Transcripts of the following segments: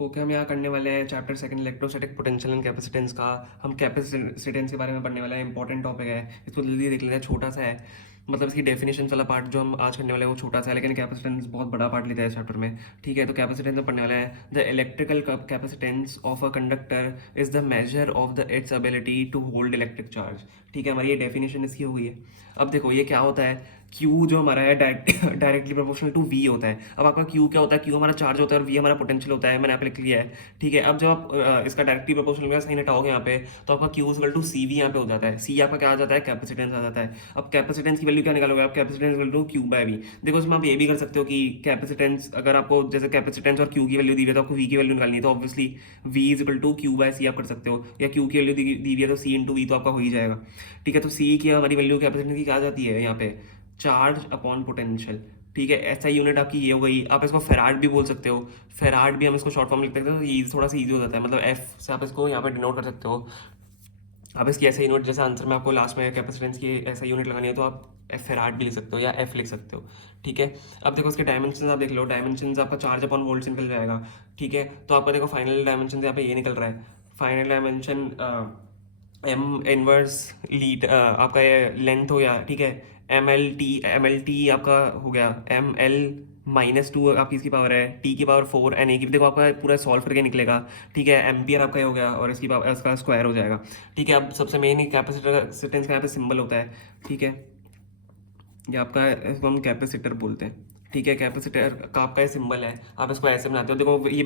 Okay, हम यहाँ करने वाले हैं chapter second electrostatic potential and capacitance का। हम कैपेसिटेंस के बारे में पढ़ने वाला है, इंपॉर्टेंट टॉपिक है, इसको जल्दी देख लेते हैं। छोटा सा है, मतलब इसकी डेफिनेशन वाला पार्ट जो हम आज करने वाले हैं वो छोटा सा है, लेकिन कैपेसिटेंस बहुत बड़ा पार्ट लेता है इस चैप्टर में। ठीक है, तो कैपेसिटेंस में पढ़ने वाला है the electrical capacitance of a conductor is the measure of the its ability to hold electric charge. ठीक है, हमारी ये डेफिनेशन इसकी हो गई है। अब देखो ये क्या होता है, Q जो हमारा है डायरेक्टली प्रोपोर्शनल टू V होता है। अब आपका Q क्या होता है, Q हमारा चार्ज होता है और V हमारा पोटेंशियल होता है, मैंने यहाँ पे लिख लिया है। ठीक है, अब जब आप इसका डायरेक्टली प्रोपोर्शनल का साइन हटाओगे यहाँ पे, तो आपका Q इक्वल टू CV यहाँ पे हो जाता है। C आपका क्या आ जाता है, कैपेसिटेंस आ जाता है। अब कैपेसिटेंस की वैल्यू क्या निकालोगे आप, capacitance equal to Q by V। देखो इसमें आप ये भी कर सकते हो कि कैपेसिटेंस, अगर आपको जैसे कैपेसिटेंस और Q की वैल्यू दी हुई है तो आपको V की वैल्यू निकालनी है, तो obviously V is equal to Q by C आप कर सकते हो, या Q की वैल्यू दी हुई है तो C इंटू V तो आपका हो ही जाएगा। ठीक है, तो C की हमारी वैल्यू कैपेसिटेंस की क्या आ जाती है यहाँ पे, चार्ज अपॉन पोटेंशियल। ठीक है, ऐसा यूनिट आपकी ये हो गई। आप इसको फेराड भी बोल सकते हो, फेराड भी हम इसको शॉर्ट फॉर्म लिख सकते हो, तो ये थोड़ा सा ईजी हो जाता है, मतलब एफ से आप इसको यहाँ पे डिनोट कर सकते हो। आप इसकी ऐसा यूनिट, जैसे आंसर में आपको लास्ट में कैपेसिटेंस की ऐसा यूनिट लगानी है तो आप एफ फेराड भी लिख सकते हो या एफ लिख सकते हो। ठीक है, अब देखो इसके डायमेंशन आप देख लो, डायमेंशन आपका चार्ज अपॉन वोल्ट से निकल जाएगा। ठीक है, तो आपका देखो फाइनल डायमेंशन यहाँ पे ये निकल रहा है, फाइनल डायमेंशन एम इनवर्स लीड आपका ये लेंथ हो गया। ठीक है, एम एल टी आपका हो गया ML-2 आपकी इसकी पावर है, T की पावर 4 NA की। देखो आपका पूरा सॉल्व करके निकलेगा। ठीक है, एम्पियर आपका ये हो गया और इसकी पावर इसका स्क्वायर हो जाएगा। ठीक है, अब सबसे मेन कैपेसिटेंस का यहाँ पे सिंबल होता है। ठीक है, ये आपका, इसको हम कैपेसिटर बोलते हैं। ठीक है, कैपेसिटर का आपका ये सिंबल है, आप इसको ऐसे बनाते हो। देखो ये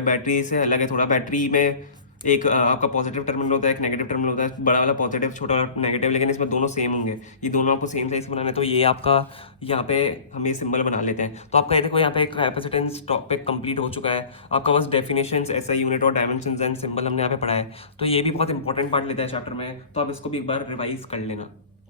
बैटरी से अलग है थोड़ा। बैटरी में एक आपका पॉजिटिव टर्मिनल होता है, एक नेगेटिव टर्मिनल होता है, बड़ा वाला पॉजिटिव छोटा वाला नेगेटिव, लेकिन इसमें दोनों सेम होंगे। ये दोनों आपको सेम साइज बनाना है, तो ये आपका यहाँ पे हम ये सिंबल बना लेते हैं। तो आपका ये देखो यहाँ पे कैपेसिटेंस टॉपिक कंप्लीट हो चुका है आपका। बस डेफिनेशंस, ऐसा यूनिट और डायमेंशंस एंड सिंबल हमने यहाँ पे पढ़ा है। तो ये भी बहुत इंपॉर्टेंट पार्ट लेता है चैप्टर में, तो आप इसको भी एक बार रिवाइज कर लेना।